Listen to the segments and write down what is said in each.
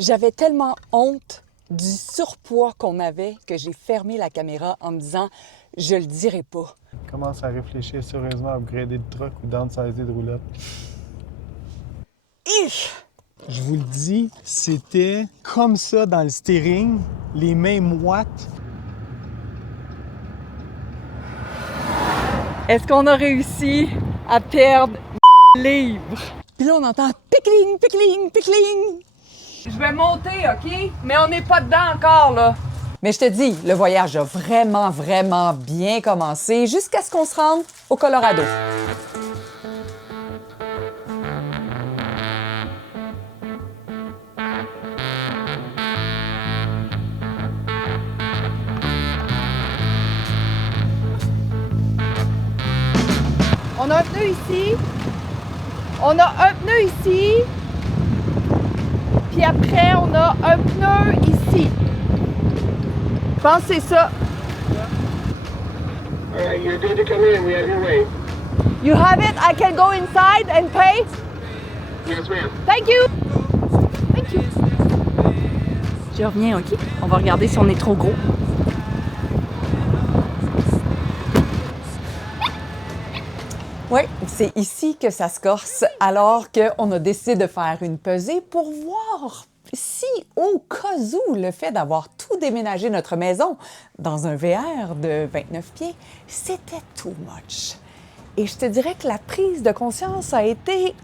J'avais tellement honte du surpoids qu'on avait que j'ai fermé la caméra en me disant « je le dirai pas ». Commence à réfléchir sérieusement à upgrader de truck ou downsizer de roulotte. Je vous le dis, c'était comme ça dans le steering, les mains moites. Est-ce qu'on a réussi à perdre livres? Puis là, on entend « pickling, pickling, pickling ». Je vais monter, OK? Mais on n'est pas dedans encore, là. Mais je te dis, le voyage a vraiment bien commencé jusqu'à ce qu'on se rende au Colorado. On a un pneu ici. On a un pneu ici. Puis après, on a un pneu ici. Je pense que c'est ça. All right, you're good to come in. We have your way. You have it? I can go inside and pay? Yes, ma'am. Thank you! Thank you. Je reviens, OK? On va regarder si on est trop gros. Oui, c'est ici que ça se corse, alors qu'on a décidé de faire une pesée pour voir si, au cas où, le fait d'avoir tout déménagé notre maison dans un VR de 29 pieds, c'était too much. Et je te dirais que la prise de conscience a été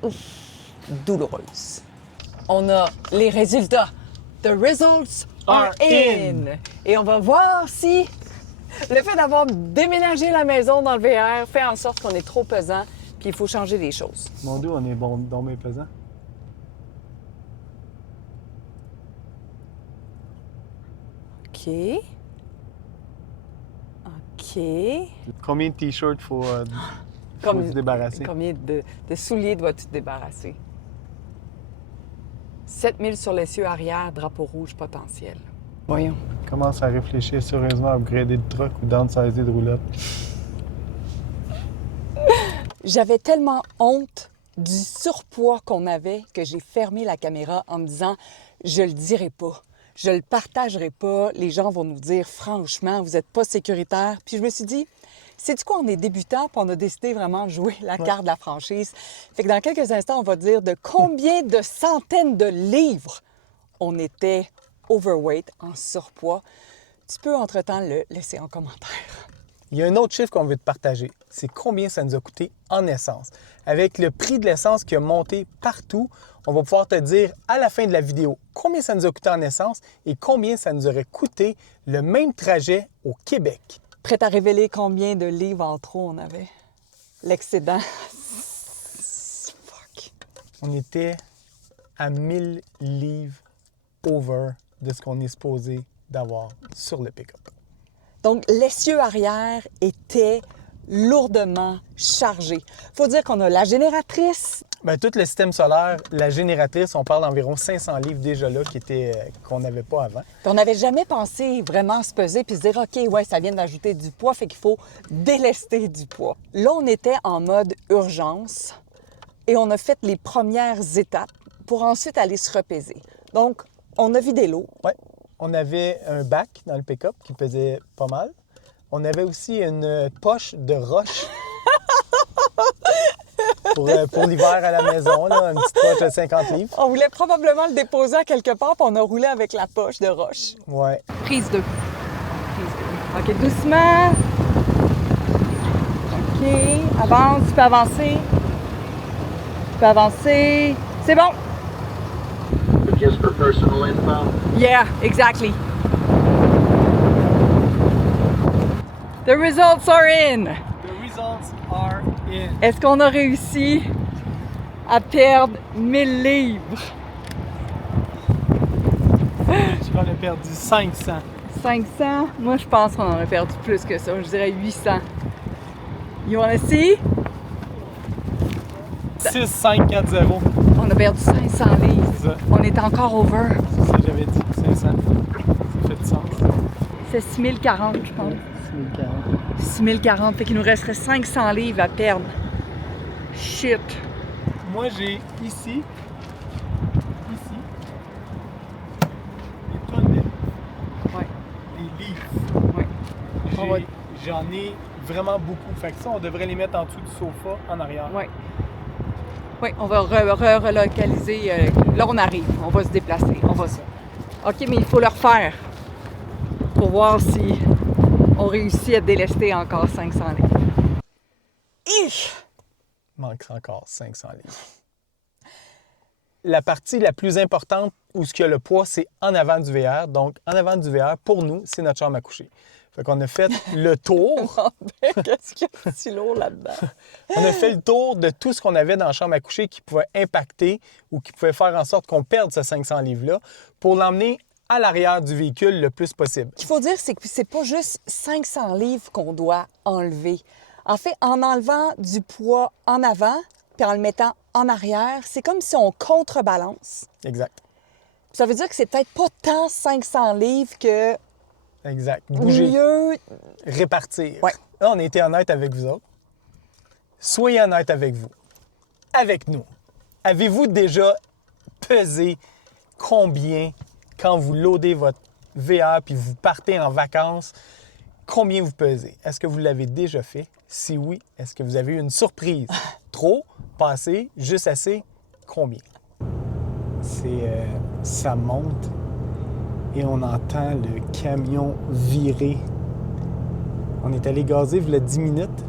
douloureuse. On a les résultats. The results are in! Et on va voir si le fait d'avoir déménagé la maison dans le VR fait en sorte qu'on est trop pesant, puis il faut changer des choses. Mon dos, on est bon, donc bien pesant. OK. OK. Combien de t-shirts faut se débarrasser? Combien de souliers dois-tu te débarrasser? 7000 sur l'essieu arrière, drapeau rouge potentiel. Voyons. Commence à réfléchir sérieusement à upgrader de truck ou downsizer de roulotte. J'avais tellement honte du surpoids qu'on avait que j'ai fermé la caméra en me disant « je le dirai pas, je le partagerai pas, les gens vont nous dire franchement, vous n'êtes pas sécuritaire ». Puis je me suis dit, sais-tu quoi, on est débutant, puis on a décidé vraiment de jouer la carte de la franchise. Fait que dans quelques instants, on va dire de combien de centaines de livres on était overweight, en surpoids. Tu peux entre-temps le laisser en commentaire. Il y a un autre chiffre qu'on veut te partager. C'est combien ça nous a coûté en essence. Avec le prix de l'essence qui a monté partout, on va pouvoir te dire à la fin de la vidéo combien ça nous a coûté en essence et combien ça nous aurait coûté le même trajet au Québec. Prête à révéler combien de livres en trop on avait? L'excédent. Fuck. On était à 1000 livres over de ce qu'on est supposé d'avoir sur le pick-up. Donc, l'essieu arrière était lourdement chargé. Faut dire qu'on a la génératrice. Bien, tout le système solaire, la génératrice, on parle d'environ 500 livres déjà là qu'on n'avait pas avant. On n'avait jamais pensé vraiment se peser puis se dire « OK, ouais, ça vient d'ajouter du poids, fait qu'il faut délester du poids ». Là, on était en mode urgence et on a fait les premières étapes pour ensuite aller se repaiser. Donc, on a vidé l'eau. Oui. On avait un bac dans le pick-up qui pesait pas mal. On avait aussi une poche de roche pour l'hiver à la maison, là, une petite poche de 50 livres. On voulait probablement le déposer à quelque part, puis on a roulé avec la poche de roche. Ouais. Prise 2. OK, doucement. OK, avance, tu peux avancer. Tu peux avancer. C'est bon. Just for personal info. Yeah, exactly. The results are in. The results are in. Est-ce qu'on a réussi à perdre 1000 livres? On a perdu 500. 500? Moi, je pense qu'on en a perdu plus que ça. Je dirais 800. You wanna see? 6, 5, 4, 0. On a perdu 500 livres. C'est ça. On est encore over. C'est ça que j'avais dit, 500. Ça fait du sens. C'est 6040, je pense. 1040. 6040, fait qu'il nous resterait 500 livres à perdre. Shit. Moi, j'ai ici, les livres. Oui. On va- J'en ai vraiment beaucoup. Fait que ça, on devrait les mettre en dessous du sofa, en arrière. Oui. Oui, on va relocaliser. Là, on arrive. On va se déplacer. OK, mais il faut le refaire pour voir si on réussit à délester encore 500 livres. Ich! Il manque encore 500 livres. La partie la plus importante où ce qu'il y a le poids, c'est en avant du VR. Donc, en avant du VR, pour nous, c'est notre chambre à coucher. Fait qu'on a fait le tour. Qu'est-ce qu'il y a de si lourd là-dedans? On a fait le tour de tout ce qu'on avait dans la chambre à coucher qui pouvait impacter ou qui pouvait faire en sorte qu'on perde ce 500 livres-là pour l'emmener à l'arrière du véhicule le plus possible. Ce qu'il faut dire, c'est que c'est pas juste 500 livres qu'on doit enlever. En fait, en enlevant du poids en avant puis en le mettant en arrière, c'est comme si on contrebalance. Exact. Ça veut dire que c'est peut-être pas tant 500 livres que Exact. Bouger. mieux... Répartir. Ouais. Là, on a été honnête avec vous autres. Soyez honnête avec vous. Avec nous. Avez-vous déjà pesé combien quand vous loadez votre VR puis vous partez en vacances? Combien vous pesez? Est-ce que vous l'avez déjà fait? Si oui, est-ce que vous avez eu une surprise? Trop? Pas assez? Juste assez? Combien? Ça monte et on entend le camion virer. On est allé gazer il y a 10 minutes.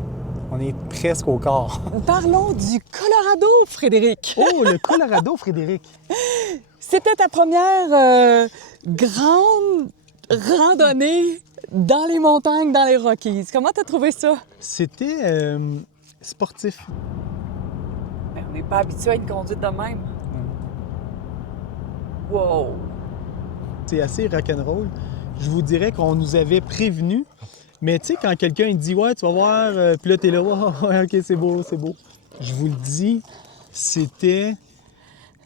On est presque au quart. Parlons du Colorado, Frédéric. Oh, le Colorado, Frédéric! C'était ta première grande randonnée dans les montagnes, dans les Rockies. Comment t'as trouvé ça? C'était sportif. Ben, on n'est pas habitué à une conduite de même. Wow! C'est assez rock'n'roll. Je vous dirais qu'on nous avait prévenu. Mais tu sais, quand quelqu'un dit « Ouais, tu vas voir », puis là, t'es là « Ouais, OK, c'est beau, c'est beau ». Je vous le dis, c'était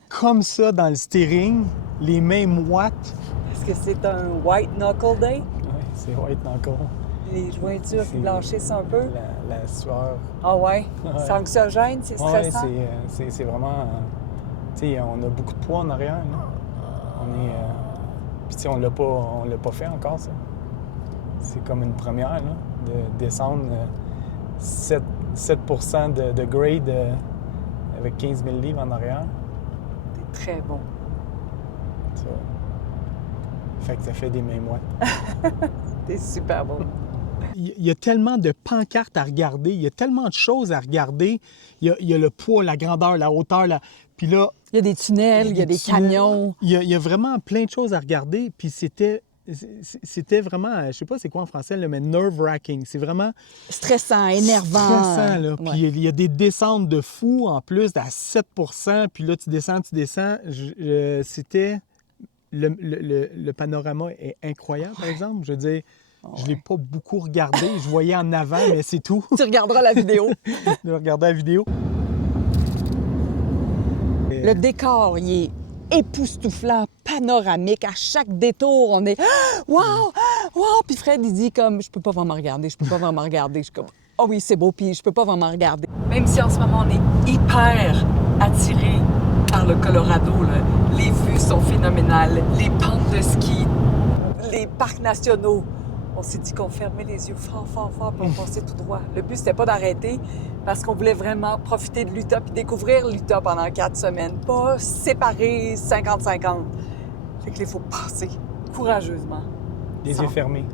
comme ça dans le steering, les mêmes watts. Est-ce que c'est un white knuckle day? Oui, c'est white encore. Les jointures qui C'est- blanchissent un peu? La sueur. Ah ouais? Ouais. C'est anxiogène, c'est Oui, stressant? c'est vraiment... tu sais, on a beaucoup de poids en arrière, là. On est... Puis tu sais, on l'a pas fait encore, ça. C'est comme une première, là, de descendre 7 de grade avec 15 000 livres en arrière. T'es très bon. Ça. Fait que ça fait des mêmes watts. T'es super bon. Il y a tellement de pancartes à regarder, il y a tellement de choses à regarder. Il y a le poids, la grandeur, la hauteur. Puis là, Il y a des tunnels, il y a des canyons. Il y a vraiment plein de choses à regarder. Puis c'était vraiment, je sais pas c'est quoi en français, là, mais nerve-wracking. C'est vraiment Stressant, énervant. stressant. Là. Ouais. Puis il y a des descentes de fou en plus, à 7 puis là, tu descends. C'était... Le panorama est incroyable, par exemple. Je veux dire, je ne l'ai pas beaucoup regardé. Je voyais en avant, mais c'est tout. Tu regarderas la vidéo. De regarder la vidéo. Le décor, il est époustouflant, panoramique. À chaque détour, on est « Wow! Wow! » Puis Fred, il dit comme « Je peux pas vraiment regarder, je peux pas vraiment regarder. » Je suis comme « Oh oui, c'est beau, puis je peux pas vraiment regarder. » Même si en ce moment, on est hyper attiré par le Colorado, là. Les vues sont phénoménales, les pentes de ski, les parcs nationaux. On s'est dit qu'on fermait les yeux fort, fort, fort, puis on passait tout droit. Le but, c'était pas d'arrêter, parce qu'on voulait vraiment profiter de l'Utah puis découvrir l'Utah pendant 4 semaines, pas séparer 50-50. Fait que là, il faut passer courageusement. Les Sans- yeux fermés.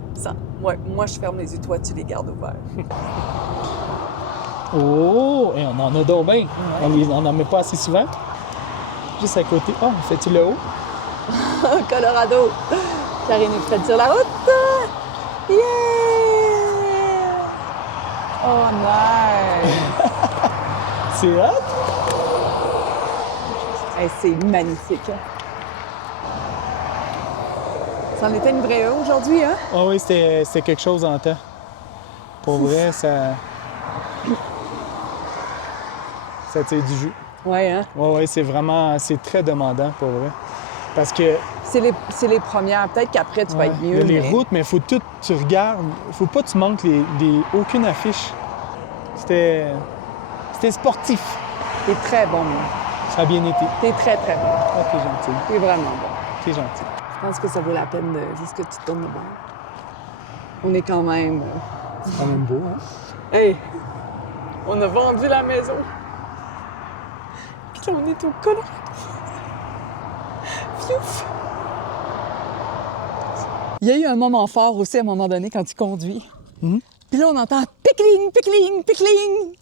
Ouais, moi, je ferme les yeux, toi, tu les gardes ouverts. Oh! Et on en a donc bien. On n'en met pas assez souvent. Juste à côté. Oh, fais-tu le haut? Colorado! Karine et Fred sur la route! Yeah! Oh, nice! C'est hot! Hey, c'est magnifique, hein? Ça en était une vraie aujourd'hui, hein? Ah oui, c'était quelque chose en temps. Pour vrai, ça tire du jus. Ouais, hein? Oui, c'est très demandant, pour vrai. Parce que C'est les premières. Peut-être qu'après, tu vas être il mieux. y a les mais- routes, mais faut tout, tu regardes. Faut pas que tu manques aucune affiche. C'était sportif. T'es très bon, moi. Ça a bien été. T'es très, très bon. Ah, t'es gentil. T'es vraiment bon. T'es gentil. Je pense que ça vaut la peine de juste que tu tournes le bord. On est quand même... C'est quand même beau, hein? Hey! On a vendu la maison. Puis là, on est au Colorado. Fiouf! Il y a eu un moment fort aussi à un moment donné quand tu conduis. Mhm. Puis là, on entend pickling, pickling, pickling.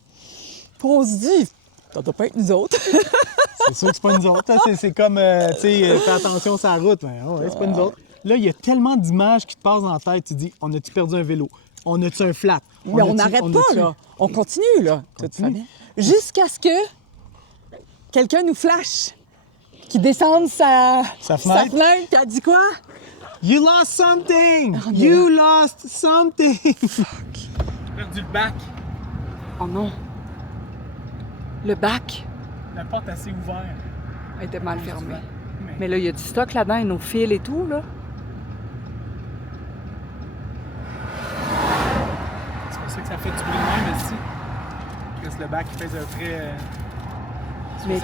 Puis on se dit, ça doit pas être nous autres. C'est sûr que c'est pas nous autres. Hein. C'est comme, tu sais, fais attention sur la route. Mais, ouais, c'est pas nous autres. Là, il y a tellement d'images qui te passent dans la tête. Tu dis, on a-tu perdu un vélo? On a-tu un flat? Mais on n'arrête pas, là. On continue, là. Tout va bien. Jusqu'à ce que quelqu'un nous flash, qui descende sa fenêtre. puis elle dit quoi? You lost something! On est You lost something! Fuck. J'ai perdu le bac. Oh non. Le bac La porte assez ouverte. elle était mal fermée. Mais là, il y a du stock là-dedans, et nos fils et tout, là. C'est pour ça que ça fait du bruit de même ici. Parce que le bac, il pèse un frais... Mais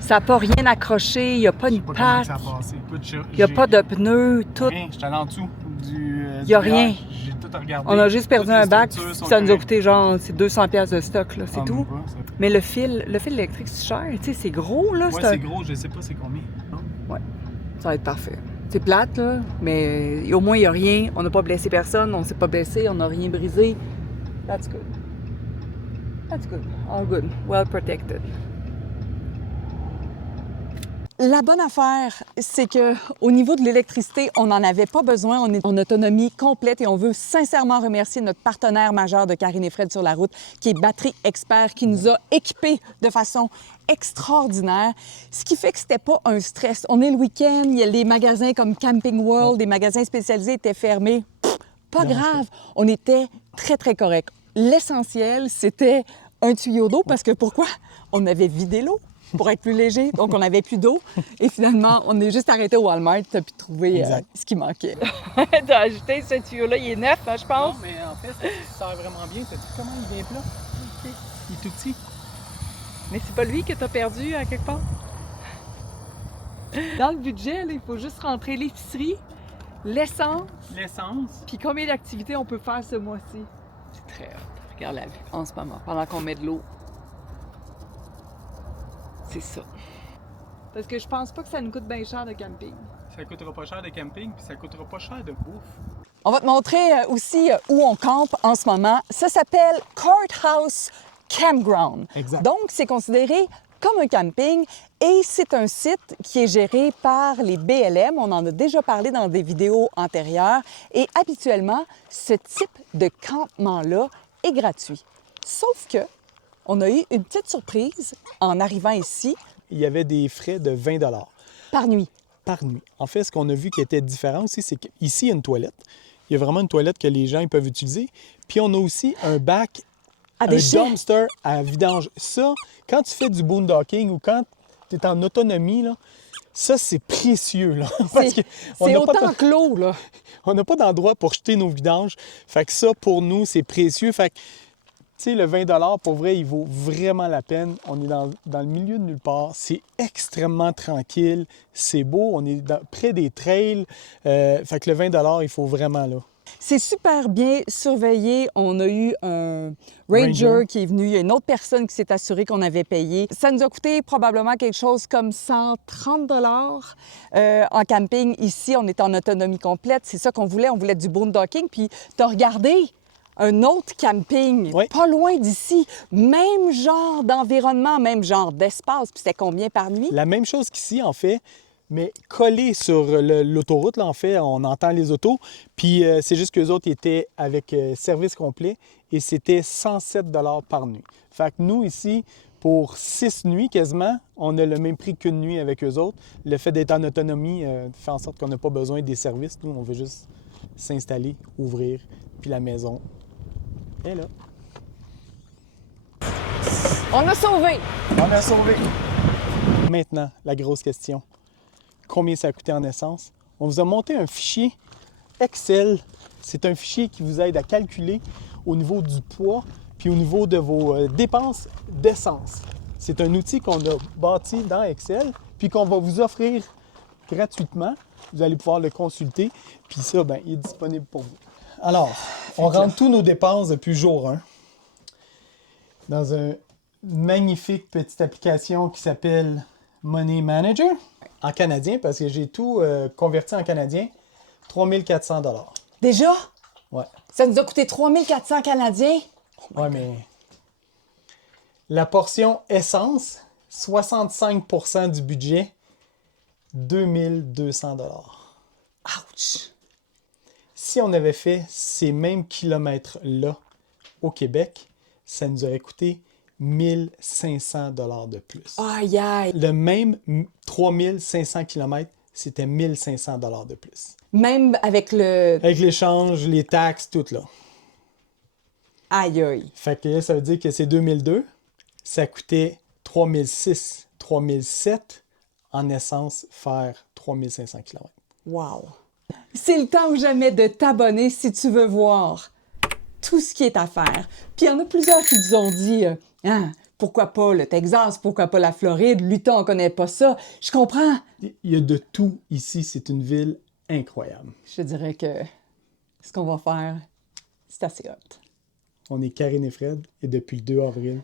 ça n'a pas rien accroché, il n'y a pas une Pas comment patte, ça a passé. Écoute, il n'y a pas de pneus, tout. Rien, j'étais allé en dessous du... Il y a rien. J'ai tout regardé. On a juste perdu Toutes les un bac, structures sont ça nous a correctes. coûté genre, c'est 200$ de stock, là, c'est Ah, tout. même pas, ça. Mais le fil électrique, c'est cher, tu sais, c'est gros, là. Ouais, c'est gros, je sais pas c'est combien. Non? Ouais, ça va être parfait. C'est plate, là, mais au moins, il n'y a rien. On n'a pas blessé personne, on ne s'est pas blessé, on n'a rien brisé. That's good. That's good. All good. Well protected. La bonne affaire, c'est que au niveau de l'électricité, on n'en avait pas besoin. On est en autonomie complète et on veut sincèrement remercier notre partenaire majeur de Karine et Fred sur la route, qui est Batterie Expert, qui nous a équipés de façon extraordinaire, ce qui fait que c'était pas un stress. On est le week-end, il y a les magasins comme Camping World, des magasins spécialisés étaient fermés. Pas grave, on était très, très correct. L'essentiel, c'était un tuyau d'eau parce que pourquoi? On avait vidé l'eau pour être plus léger, donc on n'avait plus d'eau. Et finalement, on est juste arrêté au Walmart puis trouvé ce qui manquait. T'as ajouté ce tuyau-là, il est neuf, hein, je pense. Non, mais en fait, ça sert vraiment bien. T'as vu comment il est bien plat? Okay. Il est tout petit. Mais c'est pas lui que t'as perdu à quelque part? Dans le budget, là, il faut juste rentrer l'épicerie, l'essence, puis combien d'activités on peut faire ce mois-ci. C'est très hot. Regarde la vue en ce moment, pendant qu'on met de l'eau. C'est ça. Parce que je pense pas que ça nous coûte bien cher de camping. Ça coûtera pas cher de camping, puis ça coûtera pas cher de bouffe. On va te montrer aussi où on campe en ce moment. Ça s'appelle Courthouse Campground. Exact. Donc, c'est considéré comme un camping et c'est un site qui est géré par les BLM. On en a déjà parlé dans des vidéos antérieures. Et habituellement, ce type de campement-là est gratuit. Sauf que on a eu une petite surprise en arrivant ici. Il y avait des frais de 20 Par nuit. par nuit. En fait, ce qu'on a vu qui était différent aussi, c'est qu'ici, il y a une toilette. Il y a vraiment une toilette que les gens ils peuvent utiliser. Puis on a aussi un bac, À un déchets. dumpster à vidange. Ça, quand tu fais du boondocking ou quand tu es en autonomie, là, ça, c'est précieux. Là, parce que C'est n'a pas autant clos, là. on n'a pas d'endroit pour jeter nos vidanges. Fait que ça, pour nous, c'est précieux. Fait que, tu sais, le 20 pour vrai, il vaut vraiment la peine. On est dans le milieu de nulle part. C'est extrêmement tranquille. C'est beau. On est près des trails. Fait que le 20 il faut vraiment là. C'est super bien surveillé. On a eu un ranger qui est venu. Il y a une autre personne qui s'est assurée qu'on avait payé. Ça nous a coûté probablement quelque chose comme 130 en camping. Ici, on est en autonomie complète. C'est ça qu'on voulait. On voulait du boondocking. Puis, tu as regardé un autre camping, Oui. pas loin d'ici. Même genre d'environnement, même genre d'espace. Puis, c'était combien par nuit? La même chose qu'ici, en fait, mais collé sur l'autoroute, là, en fait, on entend les autos. Puis c'est juste qu'eux autres étaient avec service complet et c'était 107 par nuit. Fait que nous, ici, pour 6 nuits quasiment, on a le même prix qu'une nuit avec eux autres. Le fait d'être en autonomie fait en sorte qu'on n'a pas besoin des services. Nous, on veut juste s'installer, ouvrir, puis la maison est là. On a sauvé! On a sauvé! Maintenant, la grosse question. Combien ça a coûté en essence? On vous a monté un fichier Excel. C'est un fichier qui vous aide à calculer au niveau du poids puis au niveau de vos dépenses d'essence. C'est un outil qu'on a bâti dans Excel puis qu'on va vous offrir gratuitement. Vous allez pouvoir le consulter. Puis ça, ben, il est disponible pour vous. Alors, on rentre tous nos dépenses depuis jour 1 dans une magnifique petite application qui s'appelle Money Manager en canadien, parce que j'ai tout converti en canadien. 3400 $. Déjà? Ouais. Ça nous a coûté 3400 Canadiens? Ouais, mais la portion essence, 65% du budget, 2200 $. Ouch! Si on avait fait ces mêmes kilomètres-là au Québec, ça nous aurait coûté 1500 $ de plus. Aïe, aïe! Le même 3500 km, c'était 1500 $ de plus. Même avec le... Avec l'échange, les taxes, tout là. Aïe, aïe! Fait que là, ça veut dire que c'est 2002, ça coûtait 3006, 3007 en essence faire 3500 km. Wow! C'est le temps ou jamais de t'abonner si tu veux voir tout ce qui est à faire. Puis il y en a plusieurs qui nous ont dit hein, pourquoi pas le Texas, pourquoi pas la Floride, l'Utah, on connaît pas ça. Je comprends. Il y a de tout ici, c'est une ville incroyable. Je dirais que ce qu'on va faire, c'est assez hot. On est Karine et Fred et depuis le 2 avril,